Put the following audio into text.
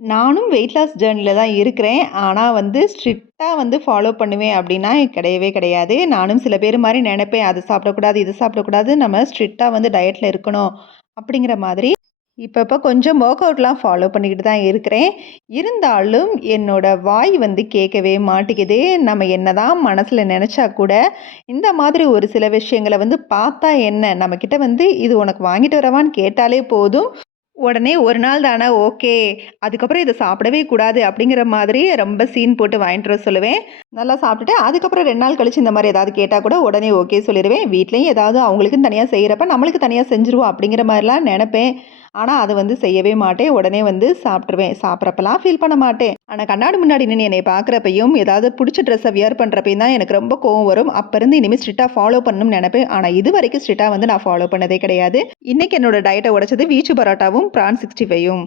நானும் weight loss ஜர்னில தான் இருக்கிறேன். ஆனா ஸ்ட்ரிக்ட்டா ஃபாலோ பண்ணுவேன் அப்டின்னா கிடையவே கிடையாது. நானும் சில பேர் மாரி நெனைப்பேன். அது சாப்பிடக்கூடாது, இது சாப்பிடக்கூடாது. நம்ம ஸ்ட்ரிக்ட்டா டயட்ல இருக்கணும். அப்படிங்கிற மாதிரி இப்ப கொஞ்சம் வொர்க் அவுட்லாம் ஃபாலோ பண்ணிக்கிட்டு தான் இருக்கிறேன். இருந்தாலும் என்னோட வாய் கேட்கவே மாட்டேங்குது. நம்ம என்னதான் மனசுல நெனச்சா கூட, இந்த மாதிரி ஒரு சில விஷயங்கள பார்த்தா என்ன, நம்மகிட்ட "இது உனக்கு வாங்கிட்டு வரவான்னு?" கேட்டாலே போதும். உடனே ஒரு நாள் தான ஓகே. அதுக்கப்புறம் இத சாப்பிடவே கூடாது அப்படிங்கிற மாதிரி ரொம்ப சீன் போட்டு வாங்கிட்டு வர சொல்லுவேன். நல்லா சாப்பிட்டுட்டு அதுக்கப்புறம் 2 நாள் கழிச்சு இந்த மாரி ஏதாவது கேட்டா கூட உடனே ஓகே சொல்லிருவேன். வீட்லயும் ஏதாவது அவங்களுக்குன்னு தனியா செய்றப்ப நம்மளுக்கு தனியா செஞ்சுருவோம் அப்படிங்கிற மாரிலாம் நெனப்பேன். ஆனா அத செய்யவே மாட்டேன். உடனே சாப்ட்டுருவேன். சாப்பிடுறப்பலாம் ஃபீல் பண்ண மாட்டேன். ஆனா கண்ணாடி முன்னாடி நின்னு என்னைய பார்க்குறப்பயும், ஏதாவது புடிச்ச ட்ரெஸ்ஸ வியர் பண்றப்பயும் தான் எனக்கு ரொம்ப கோவம் வரும். அப்ப இருந்து இனிமே ஸ்ட்ரிக்ட்டா ஃபாலோ பண்ணணும்னு நெனப்பேன். ஆனா இதுவரைக்கும் ஸ்ட்ரிக்ட்டா நான் ஃபாலோ பண்ணதே கிடையாது. இன்னைக்கு என்னோட டயட்ட உடைச்சது வீச்சு பரோட்டாவும், பிரான் 65யும்.